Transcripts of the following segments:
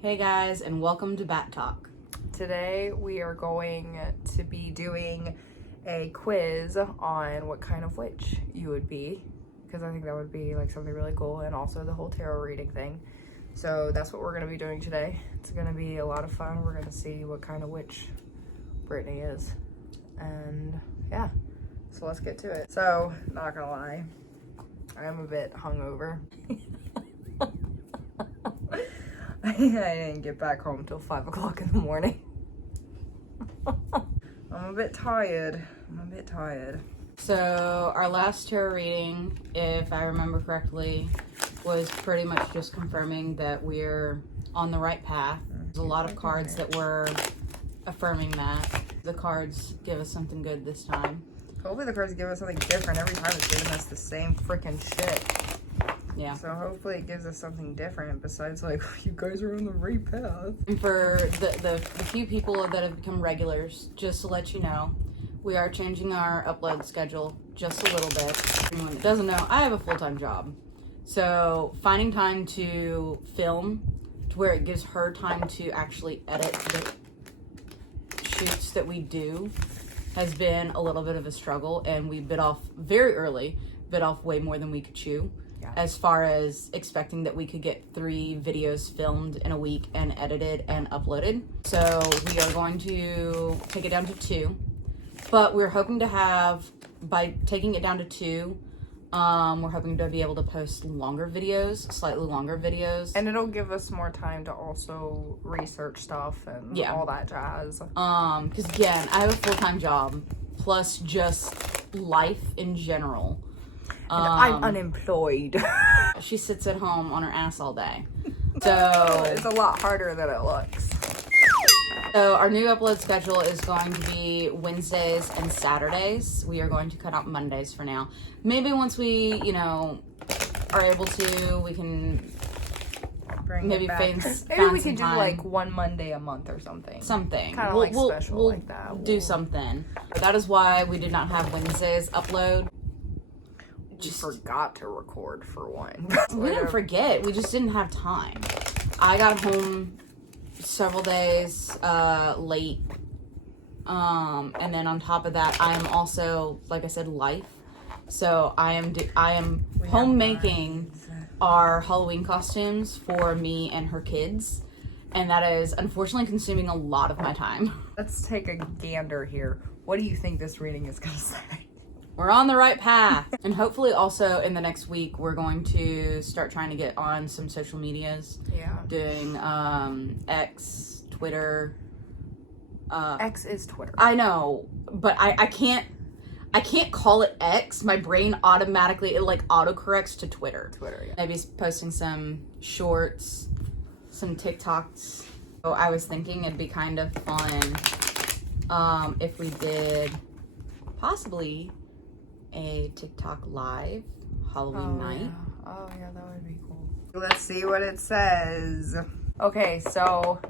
Hey guys, and welcome to Bat Talk. Today we are going to be doing a quiz on what kind of witch you would be, because I think that would be like something really cool, and also the whole tarot reading thing. So that's what we're going to be doing today. It's going to be a lot of fun. We're going to see what kind of witch Brittany is. And yeah, so let's get to it. So, not gonna lie, I'm a bit hungover. I didn't get back home till 5 o'clock in the morning. I'm a bit tired. So, our last tarot reading, if I remember correctly, was pretty much just confirming that we're on the right path. There's a lot of cards that were affirming that. The cards give us something good this time. Hopefully the cards give us something different. Every time it's giving us the same freaking shit. Yeah. So hopefully it gives us something different besides like, you guys are on the right path. And for the few people that have become regulars, just to let you know, we are changing our upload schedule just a little bit. Anyone that doesn't know, I have a full-time job. So finding time to film to where it gives her time to actually edit the shoots that we do has been a little bit of a struggle, and we bit off way more than we could chew. Yeah. As far as expecting that we could get 3 videos filmed in a week and edited and uploaded. So we are going to take it down to 2, but we're hoping to have, by taking it down to 2, we're hoping to be able to post longer videos, slightly longer videos. And it'll give us more time to also research stuff and all that jazz. Because again, I have a full-time job, plus just life in general. And I'm unemployed. She sits at home on her ass all day. So it's a lot harder than it looks. So our new upload schedule is going to be Wednesdays and Saturdays. We are going to cut out Mondays for now. Maybe once we, are able to, we can bring maybe it back. Maybe we could do like one Monday a month or something. Kind of like special like that. We'll do something. But that is why we did not have Wednesdays upload. We forgot to record for one. We didn't forget. We just didn't have time. I got home several days late. And then on top of that, I am also, like I said, life. So I am homemaking our Halloween costumes for me and her kids. And that is unfortunately consuming a lot of my time. Let's take a gander here. What do you think this reading is going to say? We're on the right path. And hopefully also in the next week, we're going to start trying to get on some social medias. Yeah. Doing X, Twitter. X is Twitter. I know, but I can't call it X. My brain automatically, it like autocorrects to Twitter. Yeah. Maybe posting some shorts, some TikToks. So I was thinking it'd be kind of fun if we did possibly a TikTok live Halloween night. Yeah. Oh yeah, that would be cool. Let's see what it says. Okay, so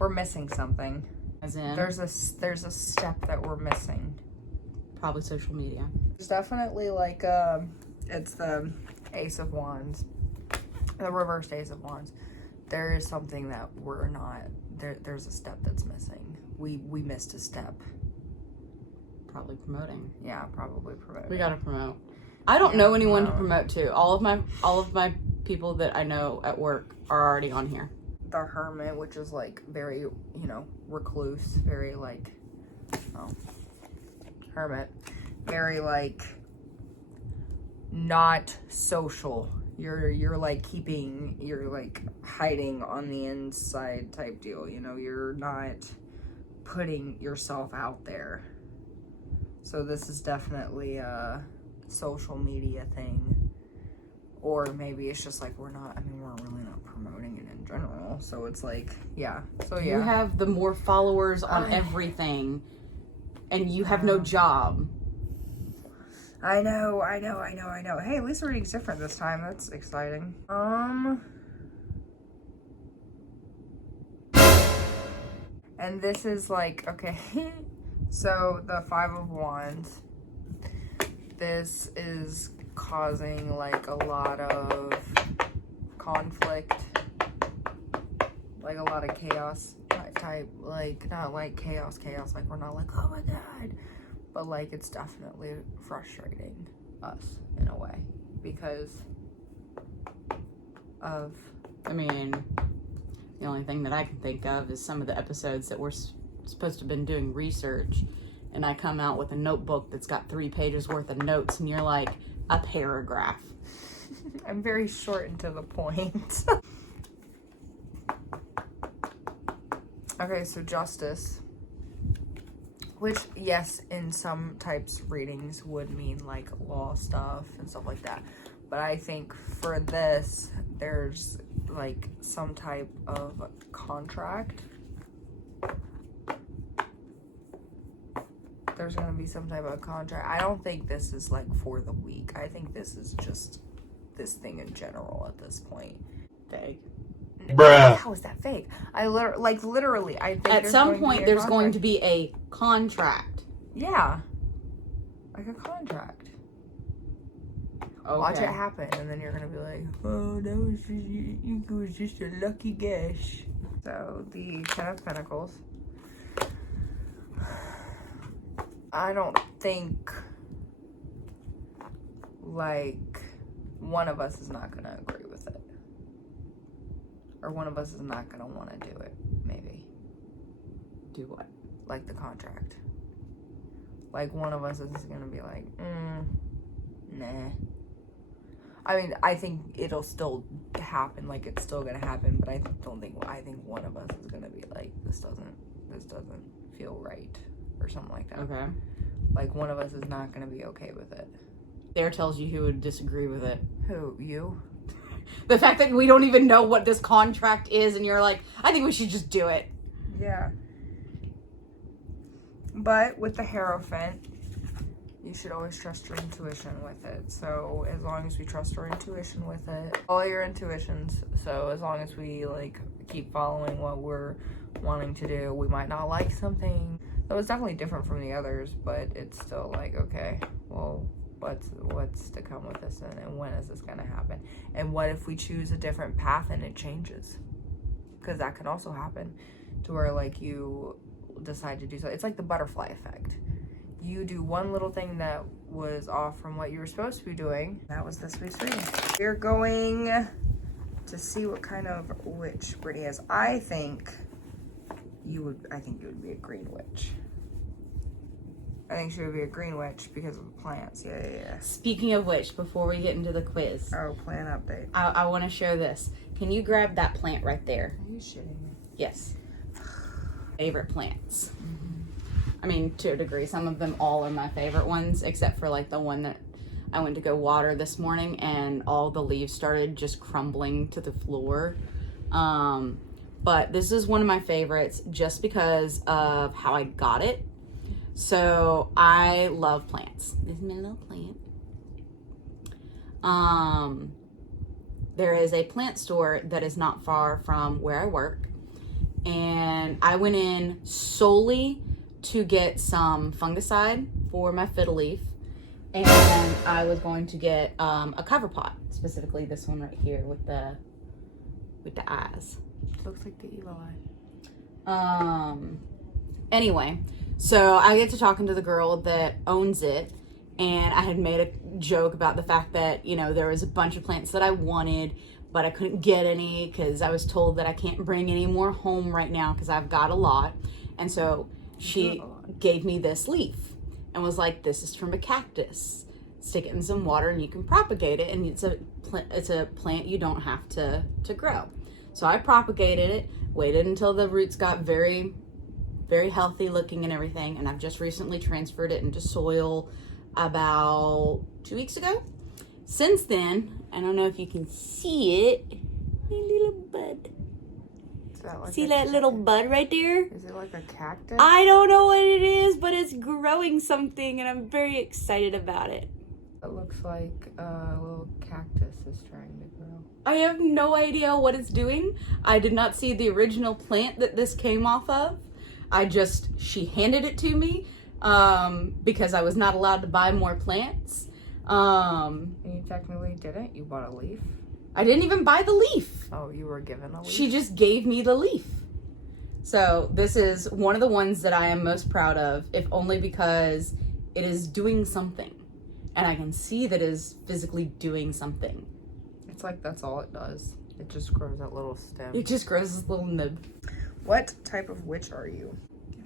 we're missing something. As in, there's a step that we're missing. Probably social media. It's definitely like it's the Ace of Wands, the reversed Ace of Wands. There is something that we're not. There's a step that's missing. We missed a step. Probably promoting. Yeah, probably promoting. We gotta promote. I don't know anyone to promote to. All of my people that I know at work are already on here. The Hermit, which is like very, recluse, very like, hermit, very like not social. You're like hiding on the inside type deal. You're not putting yourself out there. So this is definitely a social media thing. Or maybe it's just like we're really not promoting it in general. So it's like, yeah. So yeah. You have the more followers on everything, and you have no job. I know. Hey, at least the reading's different this time. That's exciting. And this is like, okay. So the Five of Wands. This is causing like a lot of conflict like a lot of chaos type, like not like chaos, like we're not like, oh my god, but like it's definitely frustrating us in a way because of, I mean, the only thing that I can think of is some of the episodes that we're supposed to have been doing research, and I come out with a notebook that's got 3 pages worth of notes, and you're like, a paragraph. I'm very short and to the point. Okay, so justice, which yes, in some types readings would mean like law stuff and stuff like that, but I think for this there's like some type of contract. There's gonna be some type of contract. I don't think this is like for the week. I think this is just this thing in general at this point. Vague. Bruh. How is that fake? Literally, I think At some point, there's going to be a contract. Yeah, like a contract. Okay. Watch it happen, and then you're gonna be like, "Oh, that was just, it was just a lucky guess." So the 10 of Pentacles. I don't think like one of us is not gonna agree with it. Or one of us is not gonna want to do it, maybe. Do what? Like the contract. Like one of us is gonna be like, nah. I mean, I think it'll still happen, like it's still gonna happen, but I think one of us is gonna be like, this doesn't feel right, or something like that. Okay. Like one of us is not gonna be okay with it. There tells you who would disagree with it. Who, you? The fact that we don't even know what this contract is, and you're like, I think we should just do it. Yeah. But with the Hierophant, you should always trust your intuition with it. So as long as we trust our intuition with it, all your intuitions. So as long as we like keep following what we're wanting to do, we might not like something that was definitely different from the others, but it's still like, okay, well, what's to come with this, and when is this gonna happen? And what if we choose a different path and it changes? Because that can also happen, to where like you decide to do so. It's like the butterfly effect. You do one little thing that was off from what you were supposed to be doing. That was this week's reading. We're going to see what kind of witch Brittany is. I think you would be a green witch. I think she would be a green witch because of the plants. Yeah. Speaking of which, before we get into the quiz, Oh, plant update. I want to share this. Can you grab that plant right there? Are you shitting me? Yes. Favorite plants. I mean, to a degree, some of them all are my favorite ones, except for like the one that I went to go water this morning, and all the leaves started just crumbling to the floor. But this is one of my favorites just because of how I got it. So I love plants. This is my little plant. There is a plant store that is not far from where I work, and I went in solely to get some fungicide for my fiddle leaf, and I was going to get a cover pot, specifically this one right here with the eyes. It looks like the evil eye. Anyway, so I get to talking to the girl that owns it, and I had made a joke about the fact that, you know, there was a bunch of plants that I wanted, but I couldn't get any because I was told that I can't bring any more home right now because I've got a lot. And so she gave me this leaf and was like, this is from a cactus. Stick it in some water and you can propagate it, and it's a plant you don't have to grow. So I propagated it, waited until the roots got very, very healthy looking and everything, and I've just recently transferred it into soil about 2 weeks ago. Since then, I don't know if you can see it, my little bud. See that little bud right there? Is it like a cactus? I don't know what it is, but it's growing something, and I'm very excited about it. It looks like a little cactus is trying to grow. I have no idea what it's doing. I did not see the original plant that this came off of. She handed it to me because I was not allowed to buy more plants. You technically didn't. You bought a leaf. I didn't even buy the leaf. Oh, you were given a leaf? She just gave me the leaf. So this is one of the ones that I am most proud of, if only because it is doing something. And I can see that it is physically doing something. It's like that's all it does. It just grows that little stem. It just grows this little nib. What type of witch are you?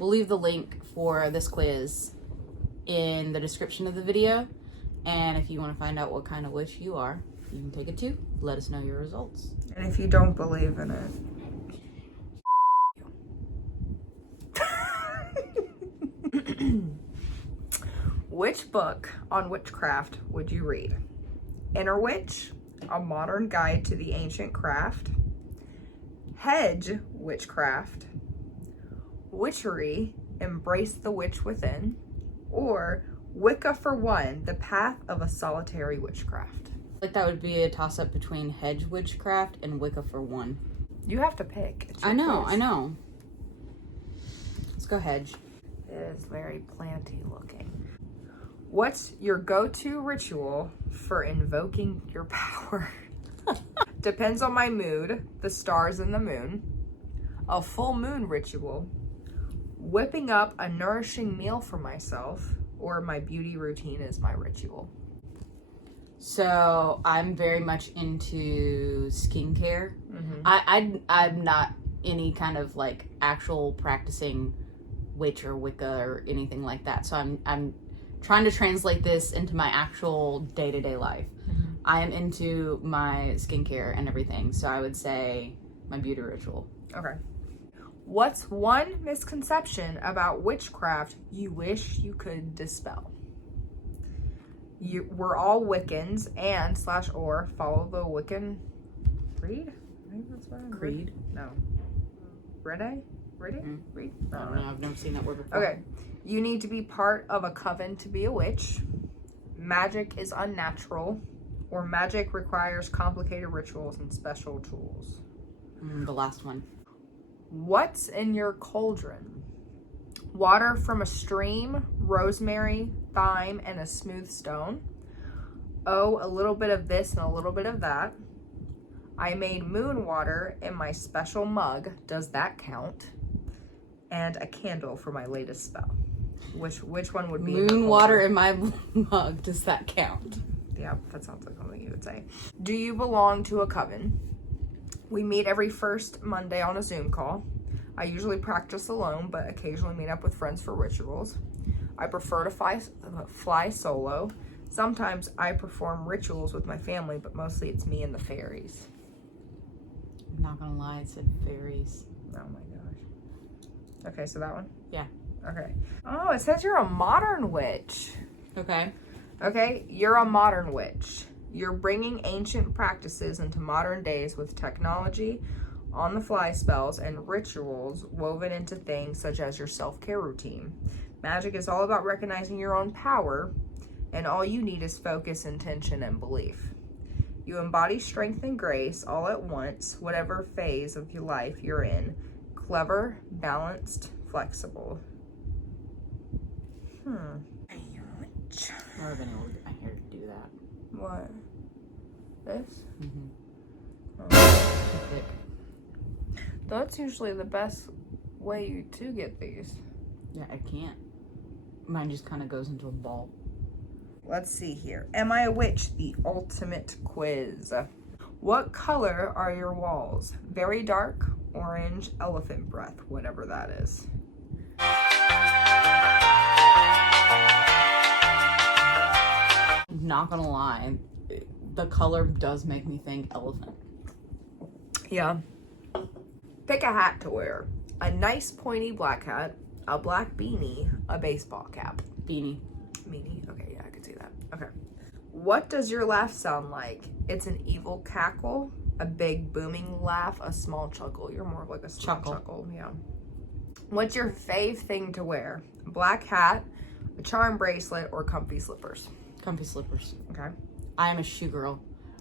We'll leave the link for this quiz in the description of the video. And if you want to find out what kind of witch you are, you can take it too. Let us know your results. And if you don't believe in it, which book on witchcraft would you read? Inner Witch, A Modern Guide to the Ancient Craft, Hedge Witchcraft, Witchery, Embrace the Witch Within, or Wicca for One, The Path of a Solitary Witchcraft. Like that would be a toss-up between Hedge Witchcraft and Wicca for One. You have to pick. I know. Let's go Hedge. It is very planty looking. What's your go-to ritual for invoking your power? Depends on my mood, the stars and the moon, a full moon ritual, whipping up a nourishing meal for myself, or my beauty routine is my ritual. So I'm very much into skincare. I'm not any kind of like actual practicing witch or Wicca or anything like that. So I'm trying to translate this into my actual day-to-day life. I am into my skincare and everything. So I would say my beauty ritual. Okay. What's one misconception about witchcraft you wish you could dispel? We're all Wiccans and / or follow the Wiccan creed? I think that's what Creed? No. Read? Read? I don't know. I've never seen that word before. Okay. You need to be part of a coven to be a witch. Magic is unnatural. Or magic requires complicated rituals and special tools. The last one. What's in your cauldron? Water from a stream, rosemary, thyme, and a smooth stone. Oh, a little bit of this and a little bit of that. I made moon water in my special mug. Does that count? And a candle for my latest spell. Which one would be moon water in my mug? Does that count? Yeah, that sounds like something you would say. Do you belong to a coven? We meet every first Monday on a Zoom call. I usually practice alone, but occasionally meet up with friends for rituals. I prefer to fly solo. Sometimes I perform rituals with my family, but mostly it's me and the fairies. I'm not gonna lie, it said fairies. Oh my gosh. Okay, so that one? Yeah. Okay. Oh, it says you're a modern witch. Okay. Okay, you're a modern witch. You're bringing ancient practices into modern days with technology, on-the-fly spells, and rituals woven into things such as your self-care routine. Magic is all about recognizing your own power, and all you need is focus, intention, and belief. You embody strength and grace all at once, whatever phase of your life you're in. Clever, balanced, flexible. I've never been able to get my hair to do that. What? This? Thick. That's usually the best way to get these. Yeah, I can't. Mine just kind of goes into a ball. Let's see here. Am I a witch? The ultimate quiz. What color are your walls? Very dark, orange, elephant breath, whatever that is. Not gonna lie, the color does make me think elephant. Yeah. Pick a hat to wear. A nice pointy black hat, a black beanie, a baseball cap. Beanie. Beanie? Okay, yeah, I could see that. Okay. What does your laugh sound like? It's an evil cackle, a big booming laugh, a small chuckle. You're more of like a small chuckle. Yeah. What's your fave thing to wear? Black hat, a charm bracelet, or comfy slippers? Comfy slippers. Okay. I am a shoe girl.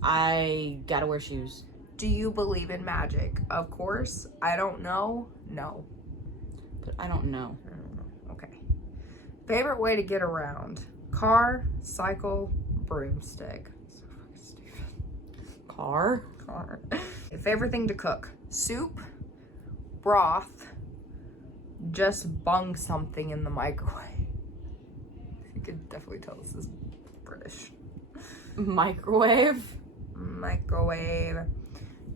I gotta wear shoes. Do you believe in magic? Of course. I don't know. No. But I don't know. Okay. Favorite way to get around? Car, cycle, broomstick. So fucking stupid. Car? Car. Favorite thing to cook? Soup, broth, just bung something in the microwave. You could definitely tell this is British. Microwave? Microwave.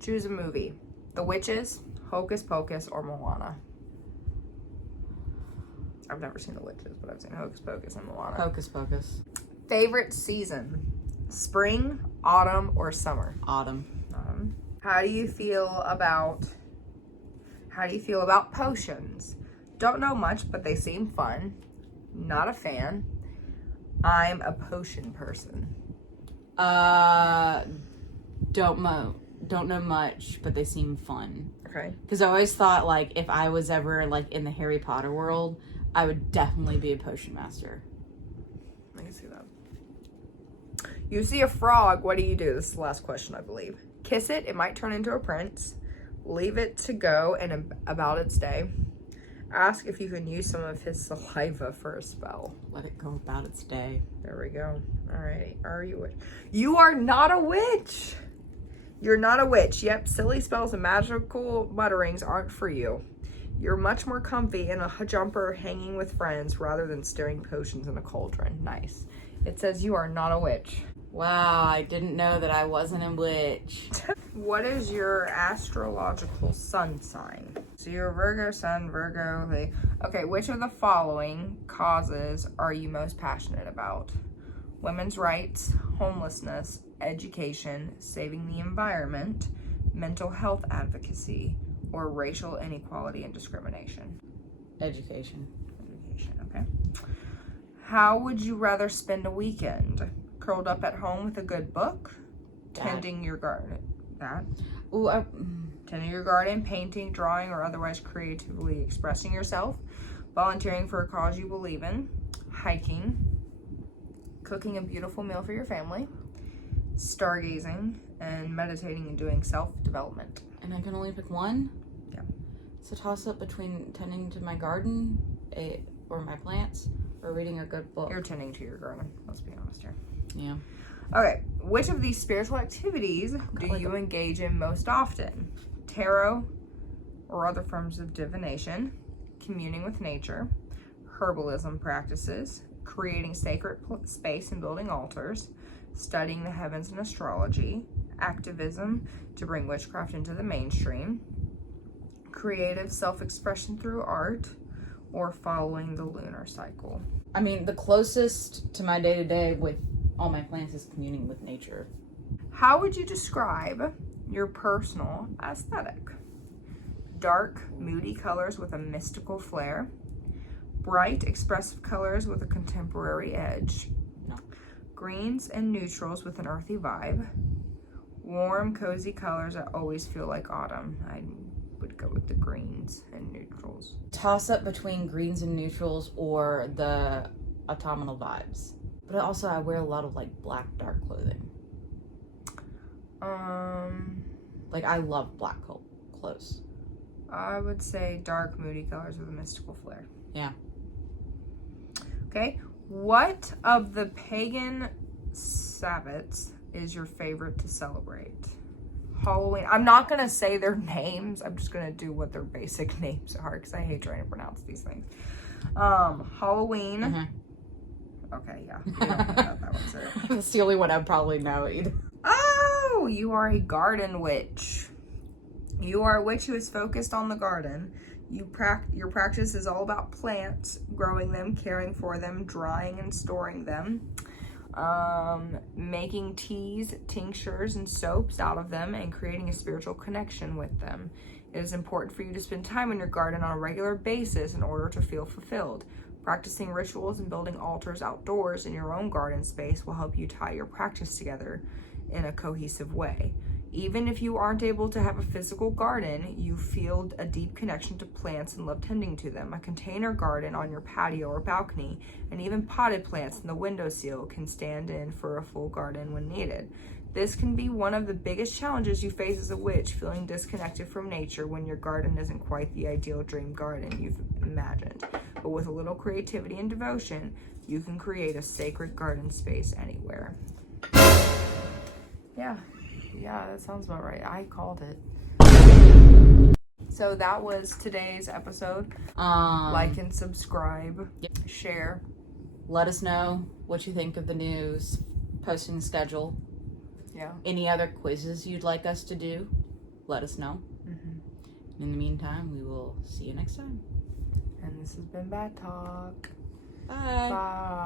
Choose a movie. The Witches, Hocus Pocus, or Moana. I've never seen The Witches, but I've seen Hocus Pocus and Moana. Hocus Pocus. Favorite season? Spring, autumn, or summer? Autumn. How do you feel about potions? Don't know much, but they seem fun. Not a fan. I'm a potion person. Don't know much, but they seem fun. Okay. Because I always thought, like, if I was ever, like, in the Harry Potter world, I would definitely be a potion master. I can see that. You see a frog, what do you do? This is the last question, I believe. Kiss it, it might turn into a prince. Leave it to go and about its day. Ask if you can use some of his saliva for a spell. Let it go about its day. There we go. All right. Are you a witch? You are not a witch. You're not a witch. Yep, silly spells and magical mutterings aren't for you. You're much more comfy in a jumper hanging with friends rather than stirring potions in a cauldron. Nice. It says you are not a witch. Wow, I didn't know that I wasn't a witch. What is your astrological sun sign? So you're Virgo, Sun, Virgo. Okay, which of the following causes are you most passionate about? Women's rights, homelessness, education, saving the environment, mental health advocacy, or racial inequality and discrimination? Education. Education, okay. How would you rather spend a weekend? Curled up at home with a good book? Tending your garden? That? Ooh, Tending your garden, painting, drawing, or otherwise creatively expressing yourself? Volunteering for a cause you believe in? Hiking? Cooking a beautiful meal for your family? Stargazing? And meditating and doing self-development? and I can only pick one? Yeah. It's a toss-up between tending to my garden or my plants or reading a good book. You're tending to your garden, let's be honest here. Yeah. Okay, which of these spiritual activities do you engage in most often? Tarot or other forms of divination, communing with nature, herbalism practices, creating sacred space and building altars, studying the heavens and astrology, activism to bring witchcraft into the mainstream, creative self-expression through art, or following the lunar cycle. I mean, the closest to my day-to-day with all my plants is communing with nature. How would you describe your personal aesthetic? Dark, moody colors with a mystical flair. Bright, expressive colors with a contemporary edge. No. Greens and neutrals with an earthy vibe. Warm, cozy colors that always feel like autumn. I would go with the greens and neutrals. Toss-up between greens and neutrals or the autumnal vibes. But also, I wear a lot of, like, black, dark clothing. Like, I love black clothes. I would say dark, moody colors with a mystical flair. Yeah. Okay. What of the pagan Sabbats is your favorite to celebrate? Halloween. I'm not going to say their names. I'm just going to do what their basic names are because I hate trying to pronounce these things. Halloween. Mm-hmm. Okay, yeah. We don't know about that one, so. That's the only one I probably know either. Oh, you are a garden witch. You are a witch who is focused on the garden. Your practice is all about plants, growing them, caring for them, drying and storing them, making teas, tinctures, and soaps out of them, and creating a spiritual connection with them. It is important for you to spend time in your garden on a regular basis in order to feel fulfilled. Practicing rituals and building altars outdoors in your own garden space will help you tie your practice together in a cohesive way. Even if you aren't able to have a physical garden, you feel a deep connection to plants and love tending to them. A container garden on your patio or balcony, and even potted plants in the windowsill can stand in for a full garden when needed. This can be one of the biggest challenges you face as a witch, feeling disconnected from nature when your garden isn't quite the ideal dream garden you've imagined. But with a little creativity and devotion, you can create a sacred garden space anywhere. Yeah. Yeah, that sounds about right. I called it. So that was today's episode. Like and subscribe. Yep. Share. Let us know what you think of the news posting schedule. Yeah. Any other quizzes you'd like us to do, let us know. In the meantime, we will see you next time. And this has been Bad Talk. Bye. Bye.